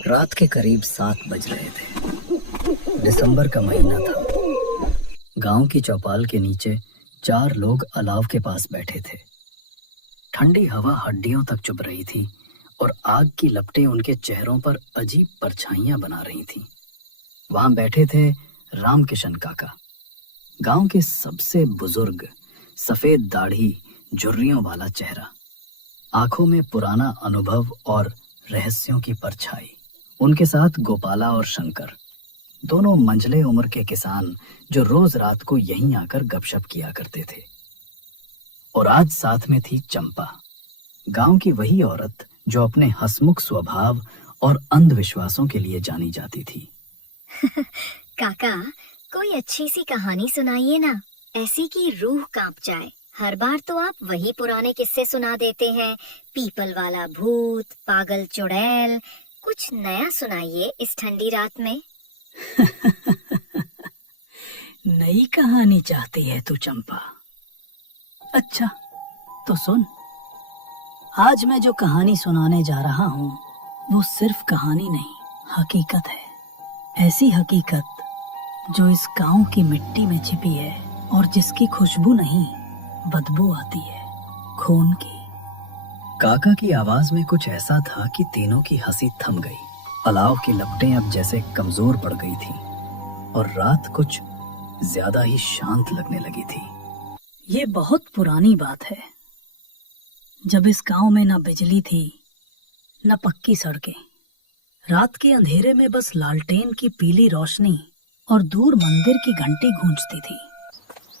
रात के करीब 7 बज रहे थे। दिसंबर का महीना था। गांव की चौपाल के नीचे 4 लोग अलाव के पास बैठे थे। ठंडी हवा हड्डियों तक चुभ रही थी और आग की लपटें उनके चेहरों पर अजीब परछाइयां बना रही थीं। वहां बैठे थे रामकिशन काका, गांव के सबसे बुजुर्ग, सफेद दाढ़ी, झुर्रियों वाला चेहरा, आंखों में पुराना अनुभव और रहस्यों की परछाई। उनके साथ गोपाला और शंकर, दोनों मंझले उम्र के किसान जो रोज रात को यहीं आकर गपशप किया करते थे। और आज साथ में थी चंपा, गांव की वही औरत जो अपने हंसमुख स्वभाव और अंधविश्वासों के लिए जानी जाती थी। काका, कोई अच्छी सी कहानी सुनाइए ना, ऐसी कि रूह कांप जाए। हर बार तो आप वही पुराने किस्से सुना देते हैं, पीपल वाला भूत, पागल चुड़ैल। कुछ नया सुनाइए इस ठंडी रात में। नई कहानी चाहती है तू चंपा? अच्छा तो सुन, आज मैं जो कहानी सुनाने जा रहा हूँ वो सिर्फ कहानी नहीं, हकीकत है। ऐसी हकीकत जो इस गांव की मिट्टी में छिपी है और जिसकी खुशबू नहीं, बदबू आती है, खून की। काका की आवाज में कुछ ऐसा था कि तीनों की हंसी थम गई। अलाव की लपटें अब जैसे कमजोर पड़ गई थी और रात कुछ ज्यादा ही शांत लगने लगी थी। ये बहुत पुरानी बात है, जब इस गांव में न बिजली थी न पक्की सड़कें। रात के अंधेरे में बस लालटेन की पीली रोशनी और दूर मंदिर की घंटी गूंजती थी।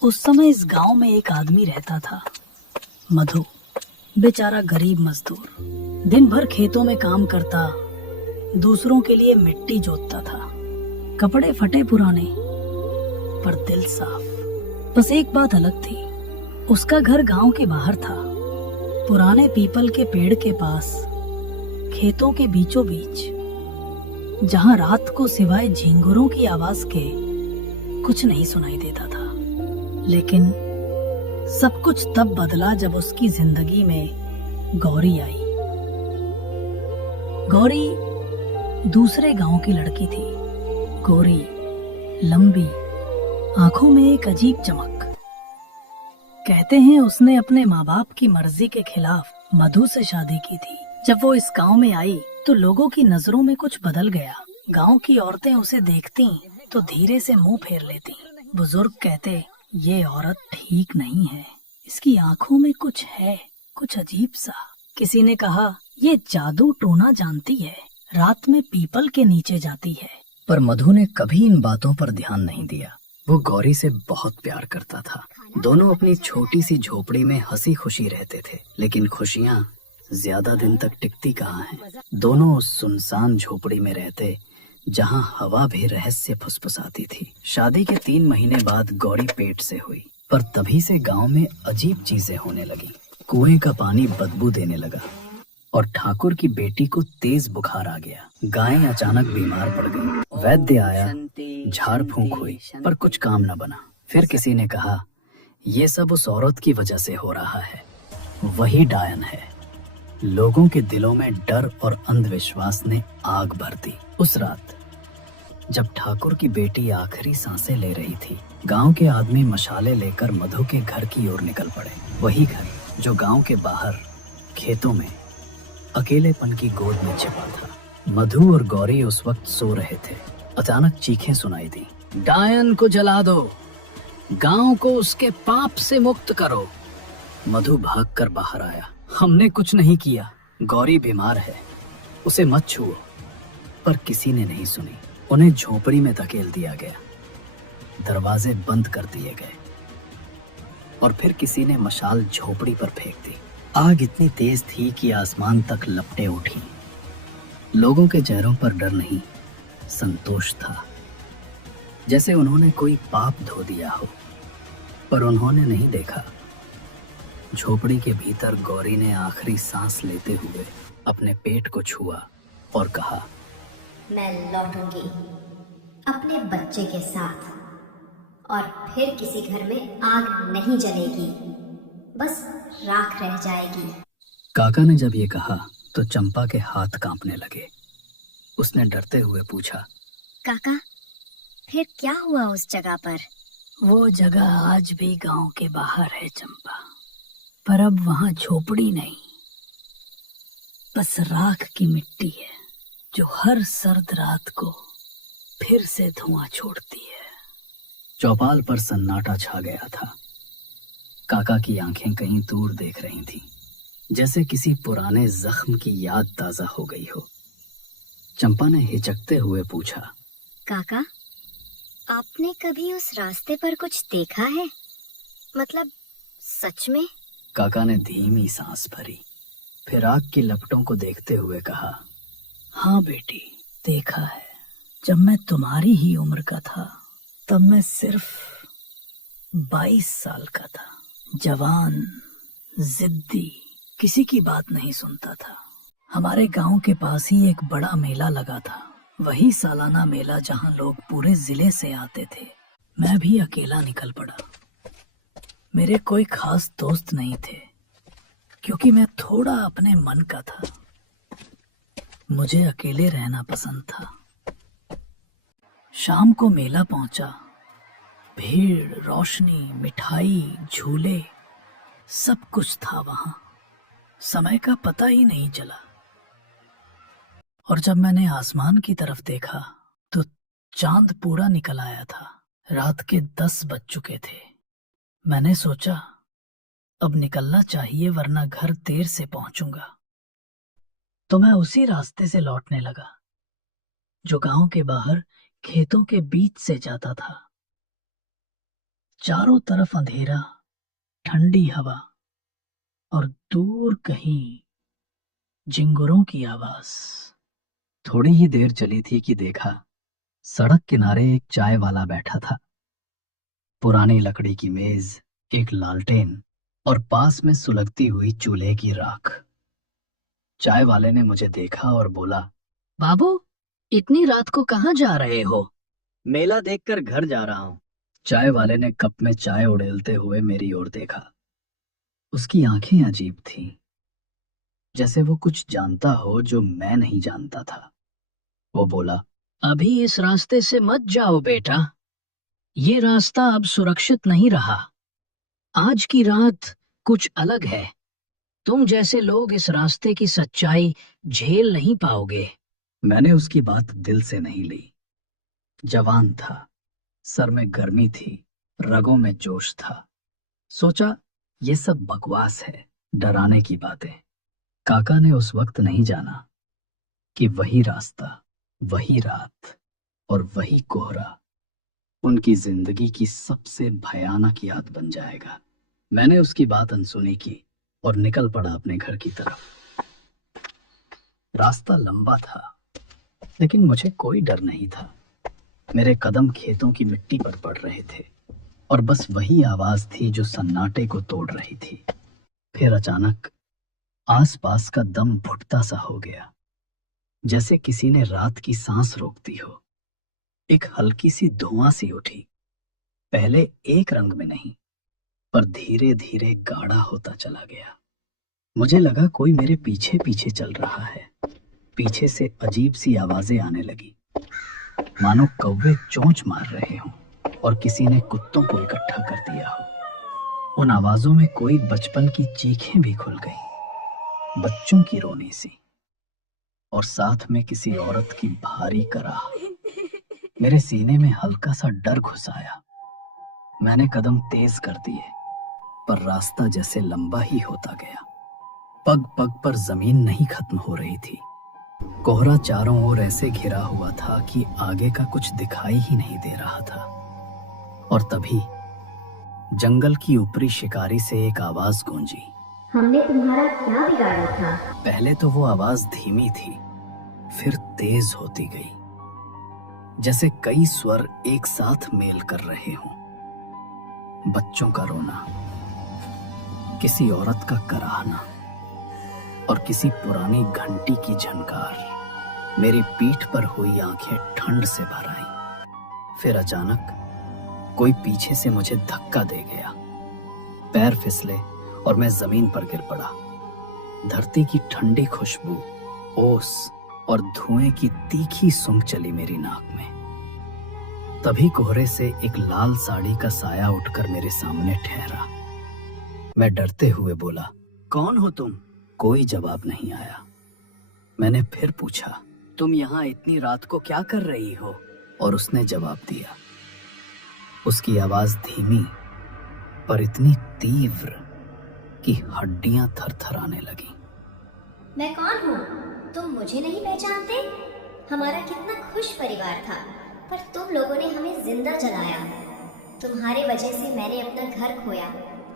उस समय इस गांव में एक आदमी रहता था, मधु, बेचारा गरीब मजदूर। दिन भर खेतों में काम करता, दूसरों के लिए मिट्टी जोतता था। कपड़े फटे पुराने, पर दिल साफ। बस एक बात अलग थी, उसका घर गांव के बाहर था, पुराने पीपल के पेड़ के पास, खेतों के बीचों बीच, जहां रात को सिवाय झिंगुरों की आवाज के कुछ नहीं सुनाई देता था। लेकिन सब कुछ तब बदला जब उसकी जिंदगी में गौरी आई। गौरी दूसरे गांव की लड़की थी। गोरी, लंबी, आंखों में एक अजीब चमक। कहते हैं उसने अपने माँ बाप की मर्जी के खिलाफ मधु से शादी की थी। जब वो इस गांव में आई तो लोगों की नजरों में कुछ बदल गया। गांव की औरतें उसे देखती तो धीरे से मुंह फेर लेती। बुजुर्ग कहते, ये औरत ठीक नहीं है, इसकी आंखों में कुछ है, कुछ अजीब सा। किसी ने कहा, ये जादू टोना जानती है, रात में पीपल के नीचे जाती है। पर मधु ने कभी इन बातों पर ध्यान नहीं दिया। वो गौरी से बहुत प्यार करता था। दोनों अपनी छोटी सी झोपड़ी में हंसी खुशी रहते थे, लेकिन खुशियाँ ज्यादा दिन तक टिकती कहाँ हैं। दोनों उस सुनसान झोपड़ी में रहते जहाँ हवा भी रहस्य फुसफुसाती थी। शादी के 3 महीने बाद गौरी पेट से हुई, पर तभी से गांव में अजीब चीजें होने लगी। कुएं का पानी बदबू देने लगा और ठाकुर की बेटी को तेज बुखार आ गया। गायें अचानक बीमार पड़ गईं। वैद्य आया, झाड़ फूंक हुई, पर कुछ काम न बना। फिर किसी ने कहा, ये सब उस औरत की वजह से हो रहा है, वही डायन है। लोगों के दिलों में डर और अंधविश्वास ने आग भर दी। उस रात जब ठाकुर की बेटी आखिरी सांसें ले रही थी, गांव के आदमी मशाले लेकर मधु के घर की ओर निकल पड़े। वही घर जो गांव के बाहर खेतों में अकेलेपन की गोद में छिपा था। मधु और गौरी उस वक्त सो रहे थे। अचानक चीखें सुनाई दी, डायन को जला दो, गांव को उसके पाप से मुक्त करो। मधु भागकर बाहर आया। हमने कुछ नहीं किया, गौरी बीमार है, उसे मत छुओ। पर किसी ने नहीं सुनी। उन्हें झोपड़ी में धकेल दिया गया, दरवाजे बंद कर दिए गए और फिर किसी ने मशाल झोपड़ी पर फेंक दी। आग इतनी तेज थी कि आसमान तक लपटें उठी। लोगों के चेहरों पर डर नहीं, संतोष था, जैसे उन्होंने कोई पाप धो दिया हो। पर उन्होंने नहीं देखा, झोपड़ी के भीतर गौरी ने आखिरी सांस लेते हुए अपने पेट को छुआ और कहा, मैं लौटूंगी अपने बच्चे के साथ, और फिर किसी घर में आग नहीं जलेगी, बस राख रह जाएगी। काका ने जब ये कहा तो चंपा के हाथ कांपने लगे। उसने डरते हुए पूछा। काका, फिर क्या हुआ उस जगह पर? वो जगह आज भी गांव के बाहर है चंपा, पर अब वहां झोपड़ी नहीं, बस राख की मिट्टी है जो हर सर्द रात को फिर से धुआं छोड़ती है। चौपाल पर सन्नाटा छा गया था। काका की आंखें कहीं दूर देख रही थीं, जैसे किसी पुराने जख्म की याद ताजा हो गई हो। चंपा ने हिचकते हुए पूछा, काका, आपने कभी उस रास्ते पर कुछ देखा है? मतलब सच में? काका ने धीमी सांस भरी, फिर आग की लपटों को देखते हुए कहा, हाँ बेटी, देखा है। जब मैं तुम्हारी ही उम्र का था, तब मैं सिर्फ 22 साल का था। जवान, जिद्दी, किसी की बात नहीं सुनता था। हमारे गांव के पास ही एक बड़ा मेला लगा था, वही सालाना मेला जहां लोग पूरे जिले से आते थे। मैं भी अकेला निकल पड़ा। मेरे कोई खास दोस्त नहीं थे, क्योंकि मैं थोड़ा अपने मन का था। मुझे अकेले रहना पसंद था। शाम को मेला पहुंचा। भीड़, रोशनी, मिठाई, झूले, सब कुछ था वहां। समय का पता ही नहीं चला। और जब मैंने आसमान की तरफ देखा तो चांद पूरा निकल आया था। रात के 10 बज चुके थे। मैंने सोचा अब निकलना चाहिए, वरना घर देर से पहुंचूंगा। तो मैं उसी रास्ते से लौटने लगा जो गांव के बाहर खेतों के बीच से जाता था। चारों तरफ अंधेरा, ठंडी हवा और दूर कहीं जिंगुरों की आवाज। थोड़ी ही देर चली थी कि देखा, सड़क किनारे एक चाय वाला बैठा था। पुरानी लकड़ी की मेज, एक लालटेन और पास में सुलगती हुई चूल्हे की राख। चाय वाले ने मुझे देखा और बोला, बाबू, इतनी रात को कहाँ जा रहे हो? मेला देखकर घर जा रहा हूं। चाय वाले ने कप में चाय उड़ेलते हुए मेरी ओर देखा। उसकी आंखें अजीब थीं, जैसे वो कुछ जानता हो जो मैं नहीं जानता था। वो बोला, अभी इस रास्ते से मत जाओ बेटा, ये रास्ता अब सुरक्षित नहीं रहा। आज की रात कुछ अलग है। तुम जैसे लोग इस रास्ते की सच्चाई झेल नहीं पाओगे। मैंने उसकी बात दिल से नहीं ली। जवान था, सर में गर्मी थी, रगों में जोश था। सोचा ये सब बकवास है, डराने की बातें। काका ने उस वक्त नहीं जाना कि वही रास्ता, वही रात और वही कोहरा उनकी जिंदगी की सबसे भयानक याद बन जाएगा। मैंने उसकी बात अनसुनी की और निकल पड़ा अपने घर की तरफ। रास्ता लंबा था, लेकिन मुझे कोई डर नहीं था। मेरे कदम खेतों की मिट्टी पर पड़ रहे थे और बस वही आवाज थी जो सन्नाटे को तोड़ रही थी। फिर अचानक आसपास का दम घुटता सा हो गया, जैसे किसी ने रात की सांस रोक दी हो। एक हल्की सी धुआं सी उठी। पहले एक रंग में नहीं, पर धीरे धीरे गाढ़ा होता चला गया। मुझे लगा कोई मेरे पीछे पीछे चल रहा है। पीछे से अजीब सी आवाजें आने लगी, मानो कौवे चोंच मार रहे हों और किसी ने कुत्तों को इकट्ठा कर दिया हो। उन आवाजों में कोई बचपन की चीखें भी खुल गईं, बच्चों की रोनी सी, और साथ में किसी औरत की भारी कराह। मेरे सीने में हल्का सा डर घुस आया। मैंने कदम तेज कर दिए, पर रास्ता जैसे लंबा ही होता गया। पग पग पर जमीन नहीं खत्म हो रही थी। कोहरा चारों ओर ऐसे घिरा हुआ था कि आगे का कुछ दिखाई ही नहीं दे रहा था। और तभी जंगल की ऊपरी शिकारी से एक आवाज गूंजी, हमने तुम्हारा क्या बिगाड़ा था? पहले तो वो आवाज धीमी थी, फिर तेज होती गई, जैसे कई स्वर एक साथ मेल कर रहे हों। बच्चों का रोना, किसी औरत का कराहना और किसी पुरानी घंटी की झनकार। मेरी पीठ पर हुई आंखें ठंड से भर आईं। फिर अचानक कोई पीछे से मुझे धक्का दे गया। पैर फिसले और मैं जमीन पर गिर पड़ा। धरती की ठंडी खुशबू, ओस और धुएं की तीखी सूंघ चली मेरी नाक में। तभी कोहरे से एक लाल साड़ी का साया उठकर मेरे सामने ठहरा। मैं डरते हुए बोला, कौन हो तुम? कोई जवाब नहीं आया। मैंने फिर पूछा, तुम यहाँ इतनी रात को क्या कर रही हो? और उसने जवाब दिया। उसकी आवाज धीमी पर इतनी तीव्र कि हड्डियां थरथराने लगी। मैं कौन हूँ? तुम मुझे नहीं पहचानते? हमारा कितना खुश परिवार था, पर तुम लोगों ने हमें जिंदा जलाया। तुम्हारे वजह से मैंने अपना घर खोया,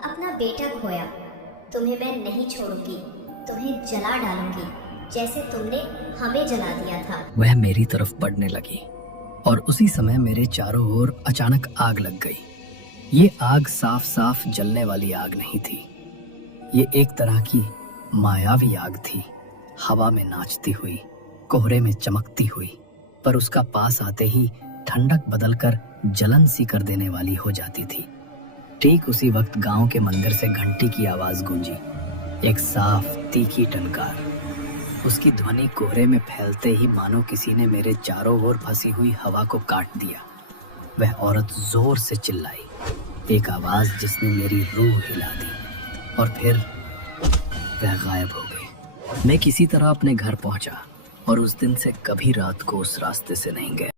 अपना बेटा खोया। तुम्हें मैं नहीं छोड़ूंगी, तुम्हें जला डालूंगी जैसे तुमने हमें जला दिया था। वह मेरी तरफ बढ़ने लगी और उसी समय मेरे चारों ओर अचानक आग लग गई। ये आग साफ साफ जलने वाली आग नहीं थी। ये एक तरह की मायावी आग थी, हवा में नाचती हुई, कोहरे में चमकती हुई, पर उसका पास आते ही ठंडक बदलकर जलन सी कर देने वाली हो जाती थी। ठीक उसी वक्त गांव के मंदिर से घंटी की आवाज गूंजी, एक साफ तीखी टनकार। उसकी ध्वनि कोहरे में फैलते ही मानो किसी ने मेरे चारों ओर फंसी हुई हवा को काट दिया। वह औरत जोर से चिल्लाई, एक आवाज जिसने मेरी रूह हिला दी, और फिर वह गायब हो गई। मैं किसी तरह अपने घर पहुंचा और उस दिन से कभी रात को उस रास्ते से नहीं गया।